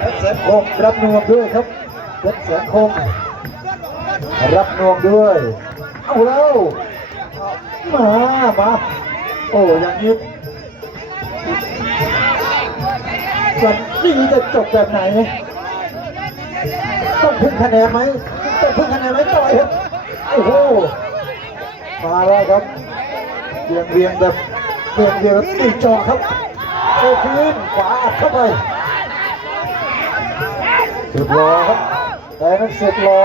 เพชรแสนคงรับนวมด้วยครับเพชรแสนคงรับนวมด้วยเอาแล้วมามาโอ้อย่างนี้วันนี้จะจบแบบไหน ต้องพึ่งคะแนนไหมต้องพึ่งคะแนนไหมต่อยครับโอ้โหมาแล้วครับเรียงเรียงแบบ เรียงเรียงแบบตีจอครับโอ้คืนขวาอัดเข้าไปสุดรอครับแต่นั้นเสุดรอ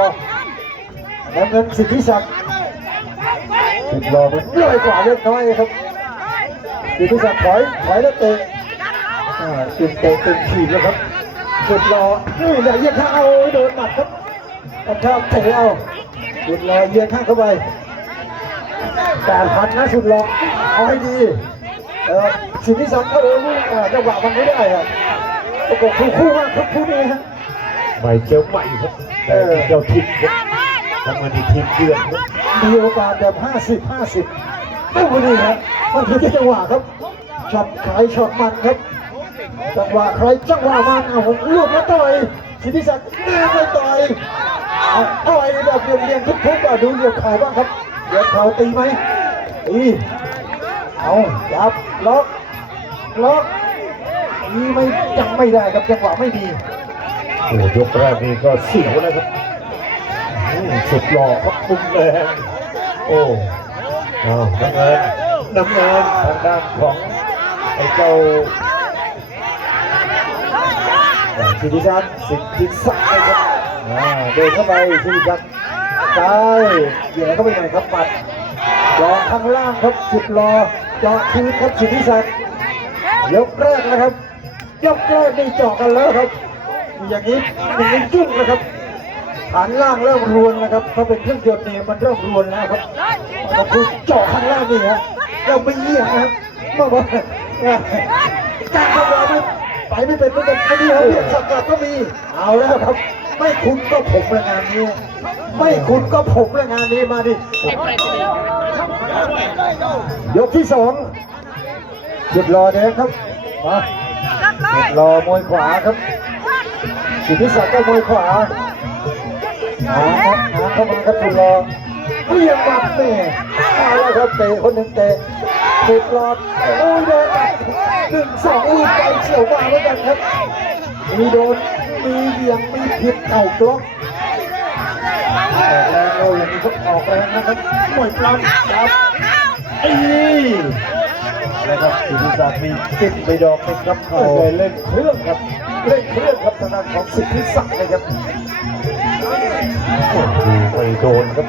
น้ำเงินสิทธิศักดิ์สุดรอมันเลื่อยกว่าเล็กน้อยครับสิทธิศักดิ์ถอยถอยแล้วเตะอ่าตึงเตะตึงขีดแล้วครับสุดรอนี่อย่เยียงข้างเอาโดนหมัดครับตัดข้ามเตะเอาสุดรอเยียงข้างเข้าไปแปดพันนะสุดรอเอาให้ดี เออสิทธิศักดิ์ก็เอออ่าจังหวะมันไม่ได้อะประกบคู่คู่มากครับคู่นี้ฮะใหม่เจอใหม่ครับแต่เจ้าทิพย์ครับทำงานที่ทีมเดือนครับมีโอกาสแบบห้าสิบห้าสิบไม่พอดีฮะมันคือจังหวะครับช็อตขายช็อตมันครับจังหวะใครจังหวะมันเอาผมรวบมาต่อยสิทธิศักดิ์แน่ไปต่อยเอาต่อยแบบเรียงๆทุกๆอะดูเหยียบเข่าบ้างครับเหยียบเข่าตีไหมตี เอาจับล็อกล็อกตีไม่ยังไม่ได้ครับจังหวะไม่ดีโอ้ยกแรกนี่ก็เสียวนะครับอืมสุดหล่อครับมุมแดงโอ้เอาน้ำเงินน้ำเงินทางด้านของไอ้เจ้าสิทธิศักดิ์สิทธิศักดิ์นะครับอ่าเดินเข้าไปสิทธิศักดิ์ซ้ายเหยียบเข้าไปหน่อยครับปัดเจาะข้างล่างครับสุดรอ เจาะคืนครับสิทธิศักดิ์ยกแรกนะครับ ยกแรกนี่เจาะกันแล้วครับ อย่างนี้อย่างนี้จุ้งนะครับฐานล่างเริ่มรวนนะครับถ้าเป็นเครื่องยนต์เนี่ยมันเริ่มรวนแล้วครับมันคือเจาะข้างล่างนี่ฮะเราไม่เยี่ยงนะครับเมื่อวานการทำงานนี่ไปไม่เป็นไม่เป็นไอ้นี่เขาเรียกสังกัดก็มีเอาแล้วครับ ไม่คุณก็ผมละงานนี้ ไม่คุณก็ผมละงานนี้มาดิ ยกที่สองจุดรอแดงครับมาจุดรอมวยขวาครับสิทธิศักดิ์ก็มวยขวาหาครับหาเข้ามาครับสุดรอเรียงบัดนี่เอาล้วครับเตะคนหนึ่งเตะสุดรอโอ้ยโดนหนึ่งสองอุ้ยไปเฉียวมาเหมือนกันครับมีโดนมีเบี่ยงมีผิดเข่ากล็อก ออกแรงเราอย่างนี้ครับออกแรงนะครับมวยปล้ำจับไอ้นะครับสิทธิศักดิ์มีติดไปดอกหนึงครับเข้าไปเล่นเครื่องครับเล่นเครื่องครับทางด้านของสิทธิศักดิ์นะครับโอ้โหไม่โดนครับ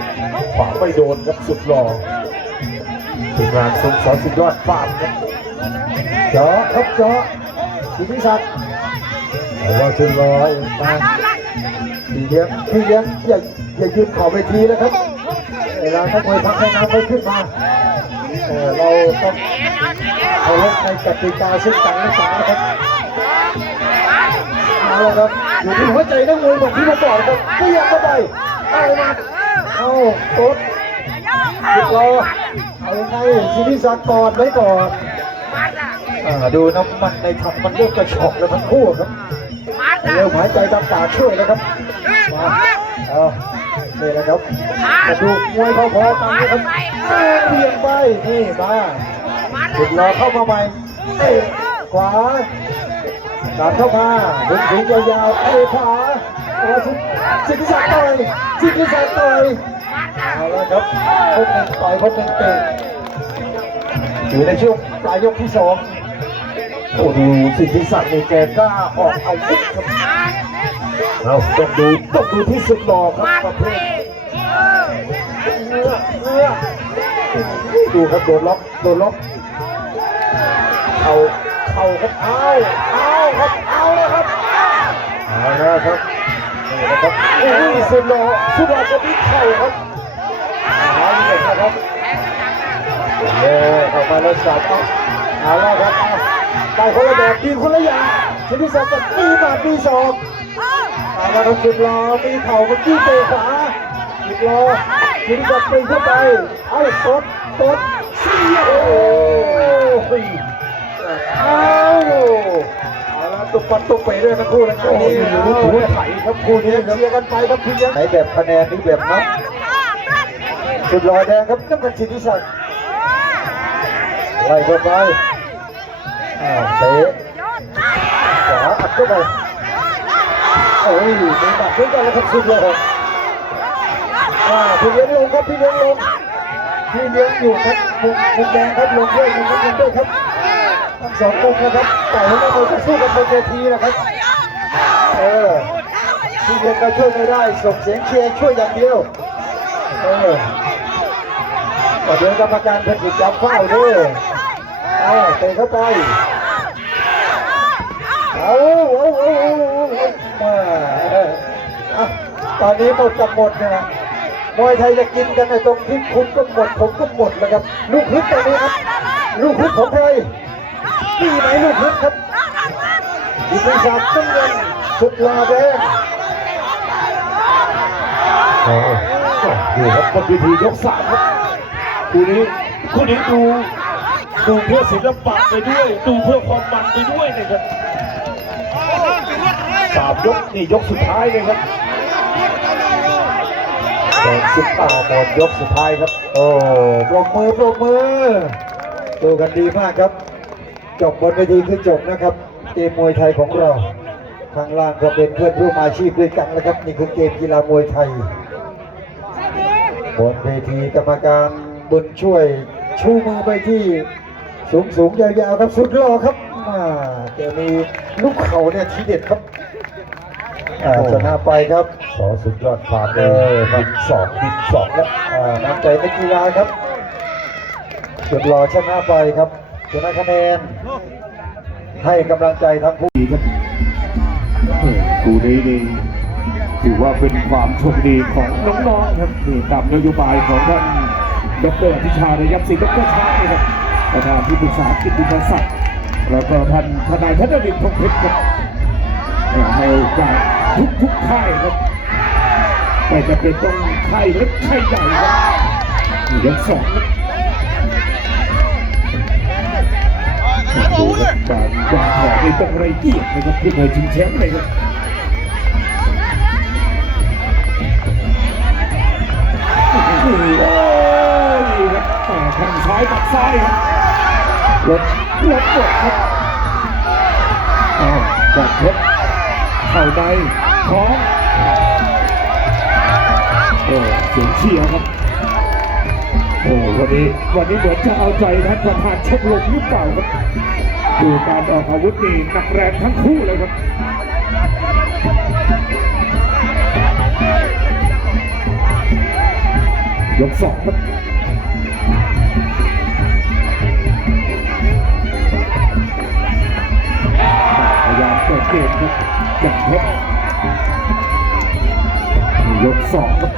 ขวาไม่โดนครับสุดหล่อทีมงานสุดสอนสุดยอดฟาร์มครับเจาะครับเจาะสิทธิศักดิ์เอาว่าชุนลอยมาพี่เลี้ยงพี่เลี้ยงอย่า อย่ายืนขอบเวทีนะครับ เวลาถ้ามวยพักให้น้ำไปขึ้นมาเออเราต้องเคารพในกติกาซึ่งกันและกันนะครับเอาละครับอยู่ที่หัวใจนักมวยบอกที่มาบอกครับไม่อยากเข้าไปเอามาเอาโต๊ดหยุดรอเอายังไงสิทธิศักดิ์กอดไว้ก่อนอ่าดูน้ำมันในถังมันเริ่มกระชอกแล้วทั้งคู่ครับเริ่มหายใจตามปากช่วยแล้วครับมาเอา นี่แหละครับกระดูกมวยพอๆกันนะครับเบี่ยงไปนี่มาติดรอเข้ามาใหม่เตะขวาตามเข้ามาดึงถึงยาวๆเตะขวาเอาสิสิทธิศักดิ์ต่อยสิทธิศักดิ์ต่อยเอาละครับคนหนึ่งต่อยคนหนึ่งเตะอยู่ในช่วงปลายยกที่สองโอ้ดูสิทธิศักดิ์นี่แกกล้าออกอาวุธครับ เอาต้องดูต้องดูที่สุดหล่อครับประเภทเงื้อเงื้อดูครับโดนล็อกโดนล็อกเข่าเข่าครับเอาเอาครับเอาแล้วครับเอาและครับนี่นะครับโอ้ยสุดหล่อสุดหล่อจะมีเข่าครับหาเหลี่ยมนะครับเออออกมาแล้วสับเอาเอาแล้วครับได้คนละแบบดีคนละอย่างชนิดสับกับมีหมัดมีศอก เอาละครับสุดหล่อมีเข่ามื่อกี้เตะขวาสุดหล่อชนิดสับปีนเข้าไป เอาตดตดเสียโอ้ยโเอาเอาละตุกปัดตุกไปด้วยทั้งคู่นะคู่นี้โอ้โหหัวไถครับคู่นี้เชียร์กันไปครับพี่เลี้ยงไหนแบบคะแนนนี่แบบนับสุดรอแดงครับน้ำมันสิทธิศักดิ์ไล่เข้าไปเตะขวาอัดเข้าไป โอ้ยมีหมัดด้วยกันแล้วครับสุดเลยอ่าพี่เลี้ยงลงครับพี่เลี้ยงลงพี่เลี้ยงอยู่ครับมุมมุมแดงครับลงด้วยมุมน้ำเงินด้วยครับทั้งสองมุมนะครับต่อให้นักมวยต่อสู้กันบนเวทีนะครับเออที่เดียวก็ช่วยไม่ได้ส่งเสียงเชียร์ช่วยอย่างเดียวเออก็เดี๋ยวกรรมการเป็นอีกจับเฝ้าด้วยเอาเตะเข้าไปเอาเอาเอา ตอนนี้หมดกับหมดนะมวยไทยจะกินกันในตรงที่คุณก็หมดผมก็หมดแล้วครับ ลูกฮึดตอนนี้ครับ ลูกฮึดของใครนี่ไหมลูกฮึดครับดิฉันสักต้นเงินสุดลาแดงโอ้อยู่ครับบนเวทียกสามครับคู่นี้คู่นี้ดูดูเพื่อศิลปะไปด้วย ดูเพื่อความมันไปด้วยนะครับสามยกนี่ยกสุดท้ายเลยครับ แดงสุดต่อหมดยกสุดท้ายครับ โอ้ปรบมือปรบมือดูกันดีมากครับ จบบนเวทีคือจบนะครับ เกมมวยไทยของเราข้างล่างก็เป็นเพื่อนร่วมอาชีพด้วยกันนะครับ นี่คือเกมกีฬามวยไทยบนเวทีกรรมการบุญช่วยชูมือไปที่สูงสูงยาวๆครับสุดหล่อครับมาจะมีลูกเข่าเนี่ยทีเด็ดครับ อ่าชนะไปครับสอสุดยอดฟามเลยบินสองบินสองแล้วอ่าน้ำใจนักกีฬาครับสุดหล่อชนะไปครับชนะคะแนน ให้กำลังใจทั้งคู่ดีครับคู่นี้นี่ถือว่าเป็นความโชคดีของน้องๆครับนี่ตามนโยบายของท่านดรพิชาระยับศรีดรชาตินะครับประธานที่ปรึกษากิติมศักดิ์แล้วก็ท่านทนายธนรินทร์พงเพชรครับให้โอกาส ทุกทุกๆค่ายครับไม่จะเป็นต้องค่ายเล็กค่ายใหญ่ครับยกสองครับดูครับการวางแผนในต้องไรเกียรตินะครับเพื่อมาชิงแชมป์เลยครับโอ้ยครับแต่ทางซ้ายตัดซ้ายครับรถรถกดครับอ้าวจัดเพชร เข่าในท้องโอ้เสียงเชียร์ครับโอ้วันนี้วันนี้เหมือนจะเอาใจท่านประธานชมรมหรือเปล่าครับดูการออกอาวุธนี่หนักแรงทั้งคู่เลยครับยกสองครับพยายามเปิดเกมครับ เพชรยกสองครับ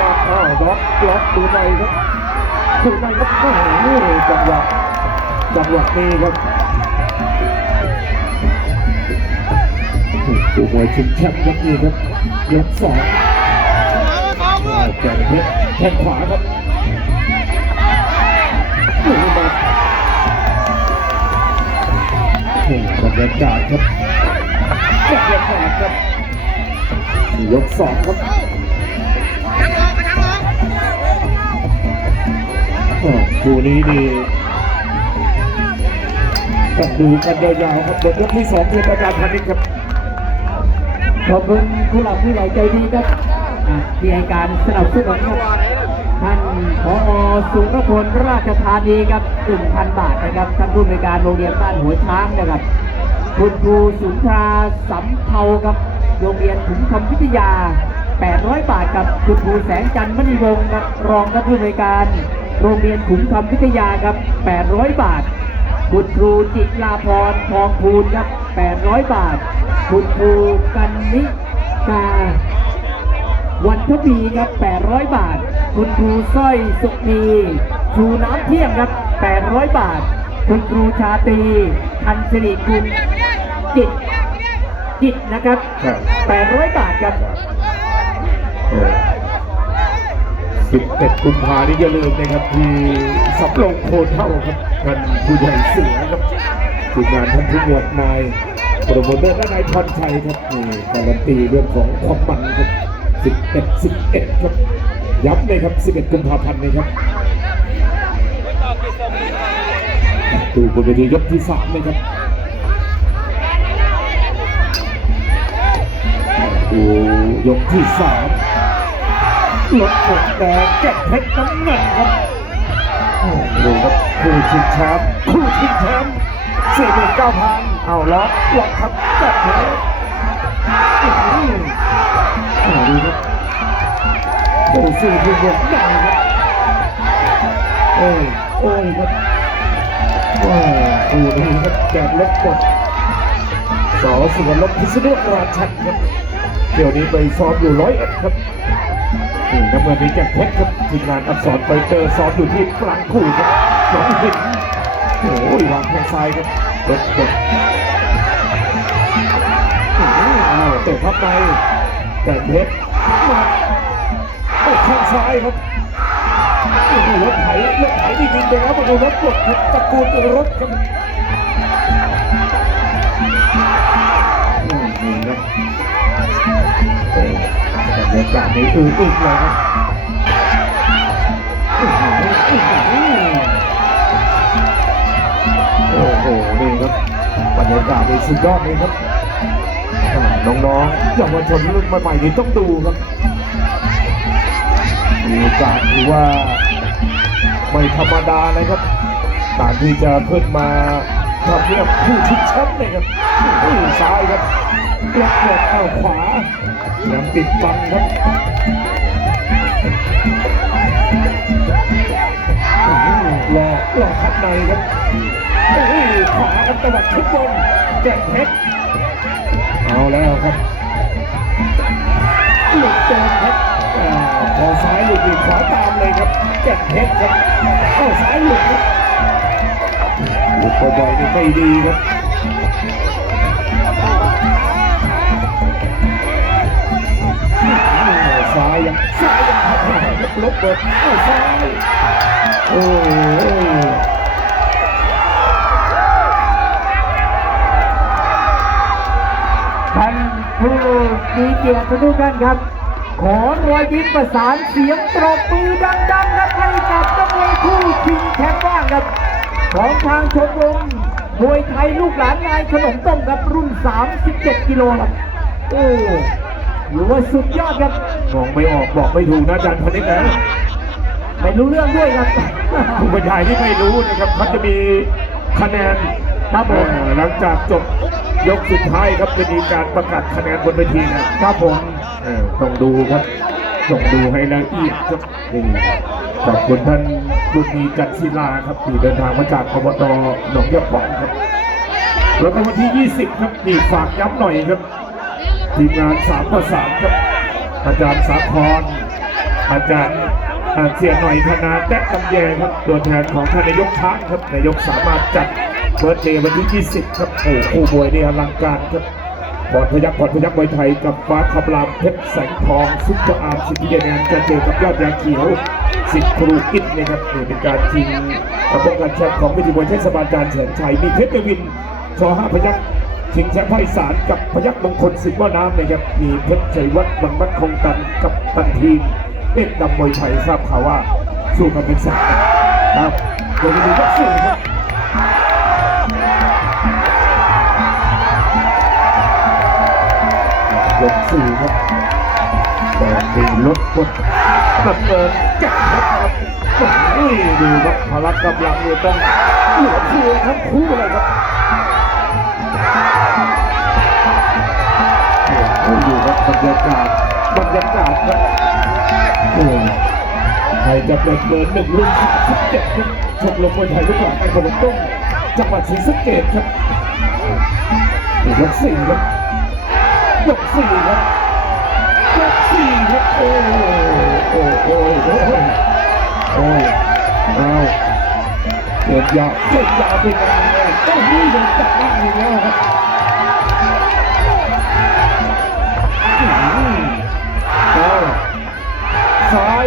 มาอ้าวล็อกล็อกดูในครับดูในครับโอ้โหจังหวะจังหวะนี้ครับผู้มวยชิงแชมป์ครับนี่ครับยกสองแก่เพชรแข้งขวาครับโอ้โหมาโอ้โหบรรยากาศครับ บรรยากาศครับยกสองครับโอ้คู่นี้นี่ต้องดูกันยาวๆครับบทยกที่สองคือประการพันธ์ครับขอบคุณผู้หลักผู้ใหญ่ใจดีครับที่ให้การสนับสนุนครับท่านผอสุรพลราชธานีครับ1,000บาทนะครับท่านผู้ในการโรงเรียนบ้านหัวช้างนะครับ คุณครูสุนทราสำเภาครับโรงเรียนถุงคำวิทยา 800 บาทกับคุณครูแสงจันทร์มณีวงศ์ครับรองท่านผู้ในวยการโรงเรียนถุงคำวิทยาครับ 800 บาท คุณครูจิตราพรทองพูนครับ 800 บาท คุณครูกันนิกา วันทวีครับ 800 บาท คุณครูสร้อยสุนีชูน้ำเที่ยงครับ 800 บาท คุณครูชาตรีทันสิริกุล จิตจิตนะครับครับ800บาทครับโอ้11กุมภานี่อย่าลืมนะครับที่สับลงโคเท่าครับท่านผู้ใหญ่เสือครับทีมงานท่านผู้หมวดนายโปรโมเตอร์และนายพรชัยครับนี่การันตีเรื่องของความมันครับ11 11ครับย้ำเลยครับ11กุมภาพันธ์นะครับดูบนเวทียกที่3เลยครับ ดูยกที่สามลดกดแดงแก้เพชรน้ำเงินครับโอ้ดูครับคู่ชิงแชมป์คู่ชิงแชมป์สี่หมื่นเก้าพันเอาล็อกล็อกครับแก้เพชรอื้อหืออ่าดูครับโอ้สี่หมื่นหกพันครับโอ้ยโอ้ยครับว้าวโอ้ดูครับแกะลดกดสอสุวรรณลบพิษณุราชันครับ เดี๋ยวนี้ไปซ้อมอยู่ร้อยเอ็ดครับนี่น้ำเงินนี้แจ็คเพชรครับทีมงานอักษรไปเจอซ้อมอยู่ที่กลางคู่ครับหนองหินโอ้ยวางแข้งซ้ายครับรถกดอ้าวเตะพับในแจ็คเพชรมาโอ้แข้งซ้ายครับรถไถรถไถที่ดินไปแล้วมาดูรถกดครับตะกูลรถครับนี่ครับ บรรยากาศนี้อื้ออึ้งเลยครับโอ้โหนี่ครับบรรยากาศนี่สุดยอดเลยครับน้องๆเยาวชนรุ่นใหม่ๆนี่ต้องดูครับมีโอกาสถือว่าไม่ธรรมดาเลยครับการที่จะขึ้นมาทำเนียบผู้ชิงแชมป์เลยครับซ้ายครับล็กหลบเอาขวา ยังติดบังครับหลอกหลอกขัดในครับโอ้ยขวาครับตะวัดขึ้นบนแก่นเพชรเอาแล้วครับหลุดเต็มครับอ่าพอซ้ายหลุดอีกขวาตามเลยครับแก่นเพชรครับเข้าซ้ายหลุดครับหลุดบ่อยๆไม่ดีครับ งซ้ายยังพับให้ลบเปิดเอ้าซ้ายโอ้ท่านผู้มีเกียรติทุกท่านครับ ขอรอยยิ้มประสานเสียงปรบมือดังๆครับให้กับนักมวยคู่ชิงแชมป์ว่างครับของทางชมรมมวยไทยลูกหลานนายขนมต้มครับรุ่น 37 กิโลครับโอ้ หรือว่าสุดยอดครับมองไม่ออกบอกไม่ถูกนะอาจารย์พนิษฐ์นะไม่รู้เรื่องด้วยครับผู้บรรยายที่ไม่รู้นะครับเขาจะมีคะแนนครับผมหลังจากจบยกสุดท้ายครับจะมีการประกาศคะแนนบนเวทีนะครับผมต้องดูครับต้องดูให้ละเอียดครับนี่ขอบคุณท่านบุญมีจันศิลาครับที่เดินทางมาจากอบตหนองยะปองครับแล้วก็วันที่ 20 ครับนี่ฝากย้ำหน่อยครับ ทีมงานสามประสานครับอาจารย์สาครอาจารย์เสียหน่อยธนาแตะกำแยครับ ตัวแทนของท่านนายกช้างครับนายกสามารถจัดเบิร์ดเดย์วันที่ 20 ครับโอ้คู่มวยนี่อลังการครับพรพยักษ์พรพยักษ์มวยไทยกับฟ้าคำรามเพชรแสงทองซุปเปอร์อาร์มสิทธิเดนแนนจะเจอกับยอดยาเขียวสิทธิ์ครูอิทนะครับนี่เป็นการชิงป้องกันแชมป์ของวิธีมวยเทศบาลจารเฉลิมชัยมีเพชรเดวินชอห้าพยักษ์ ชิงแชมป์ภาคอีสานกับพยัคฆ์มงคลสิงห์ว่าน้ำนะครับมีเพชรชัยวัฒน์บังมัดคงตันกับตันทีมเอ็ดดำมวยไทยทราบข่าวว่าสู้กันเป็นสามครับโดยมีวัคซีนครับยกสี่ครับแต่มีรถกดดเนินจับครับโอ้ดูครับพลังกำลังเนี่ยต้องเหลือเฟือทั้งคู่เลยครับ บรรยากาศบรรยากาศครับโอ้ไทยจะเป็นเบอร์หนึ่งรุ่นสิบเจ็ดครับชมรมมวยไทยทุกอย่างในขนมต้มจังหวัดศรีสะเกษครับยกสี่ครับยกสี่ครับยกสี่ครับโอ้โหโอ้โหโอ้โหโอ้เอาเกิดยาเกิดยาเป็นยังไงเลยโอ้โหโดนจับได้อีกแล้วครับ ซ้าย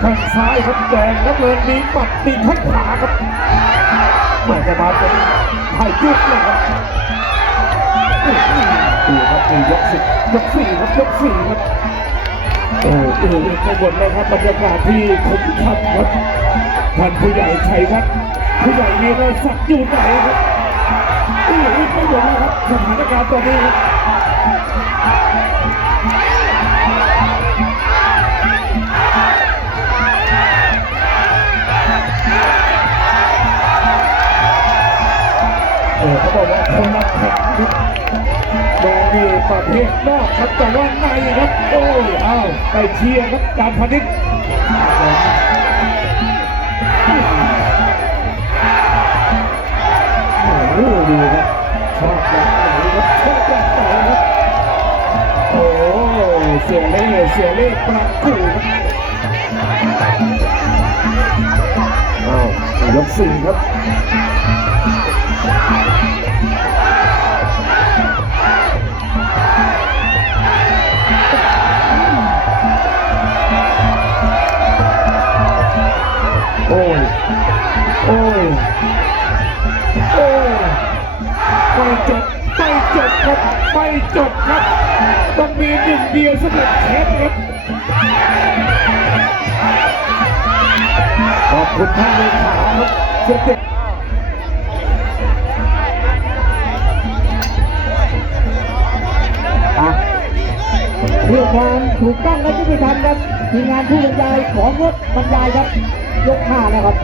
แข้งซ้ายครับแดงน้ำเงินมีหมัดมีแข้งขวาครับแม่จะมาเป็นไทยยุบเลยครับดูครับนี่ยกสิบยกสี่ครับยกสี่ครับโอ้โหข้างบนนะครับบรรยากาศที่ขมขับครับท่านผู้ใหญ่ชัยวัฒน์ผู้ใหญ่ในราสักดิ์อยู่ไหนครับโอ้โหข้างบนนะครับสถานการณ์ตอนนี้ครับ เขาบอกว่าคนละแข่งครับโดนี่ประเภทนอกครับแต่ว่าในครับโอ้ยอ้าวไปเชียร์ครับการพนิษฐ์โอ้โหดูครับชอบแบบไหนครับชอบแบบไหนครับโอ้เสียเล่เสียเล่ปรากูครับอ้าวยกสี่ครับ โอ้ย โอ้ย โอ้ยไปจบไปจบครับไปจบครับ ต้องมีหนึ่งเดียวสำหรับเชฟครับขอบคุณท่านเลขาครับเชฟเด็ ถูกต้องและยุติธรรมครับทีมงานผู้บรรยายของงดบรรยายครับยกห้านะครับ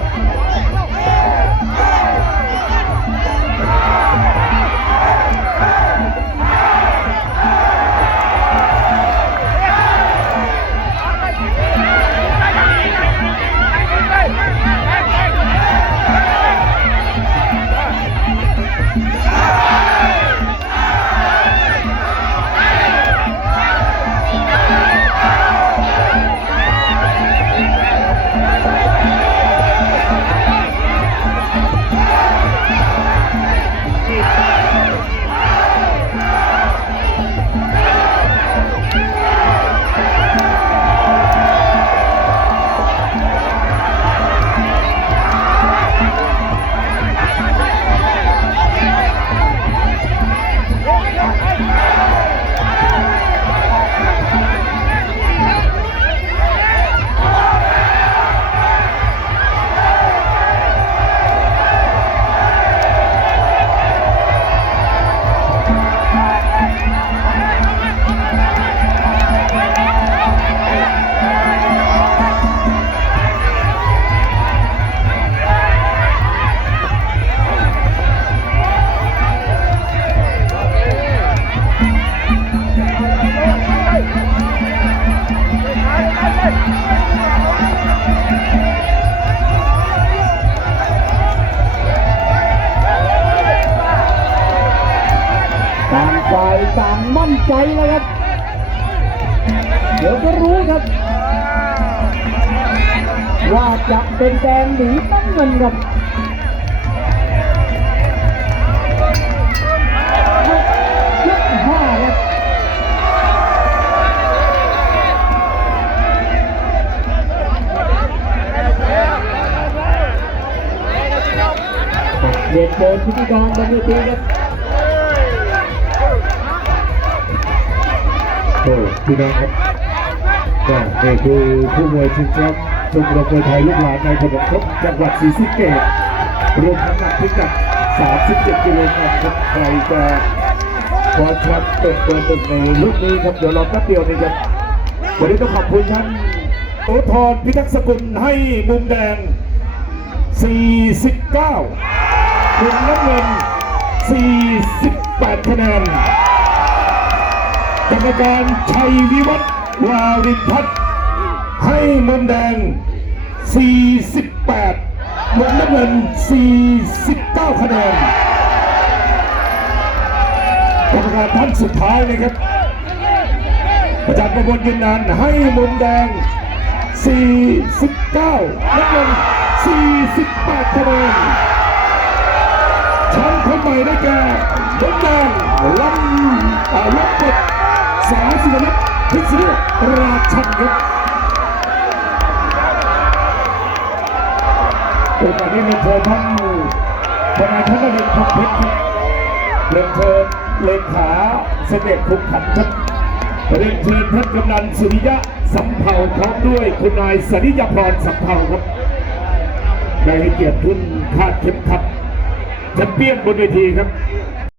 ครับ ว่าจะเป็นแดงหรือน้ำเงินครับเปลี่ยนเดินพิธีการบนเวทีครับโอ้พี่น้องครับ ก็นี่คือผู้มวยชิงแชมป์ชมรมมวยไทยลูกหลานในขนมครกจังหวัดศรีสะเกษรวมน้ำหนักพิกัด 37 กิโลกรัมครับใครจะคว้าแชมป์เป็นเบอร์หนึ่งในรุ่นนี้ครับเดี๋ยวรอแป๊บเดียวนะครับวันนี้ต้องขอบคุณท่านโอทรพิทักษ์สกุลให้มุมแดง 49มุมน้ำเงิน 48 คะแนนกรรมการชัยวิวัฒน์ วารินพัฒน์ให้มุมแดง 48มุมน้ำเงิน 49 คะแนนกรรมการท่านสุดท้ายนะครับอาจารย์ประมวลยืนนานให้มุมแดง 49น้ำเงิน 48 คะแนนชมป์คนใหม่ได้แก่มุมแดงลำอ่าลำเป็ดสาสิบนัท พิศนุราชันครับโอกาสนี้เรียนเชิญท่านทนายท่านนรินทร์คำเพชรเรียนเชิญเลขาเสด็จคุกขันครับเรียนเชิญท่านกำนันสุริยะสำเภาพร้อมด้วยคุณนายสริยพรสำเภาครับได้ให้เกียรติทุนคาดเข็มขัดแชมเปี้ยนบนเวทีครับ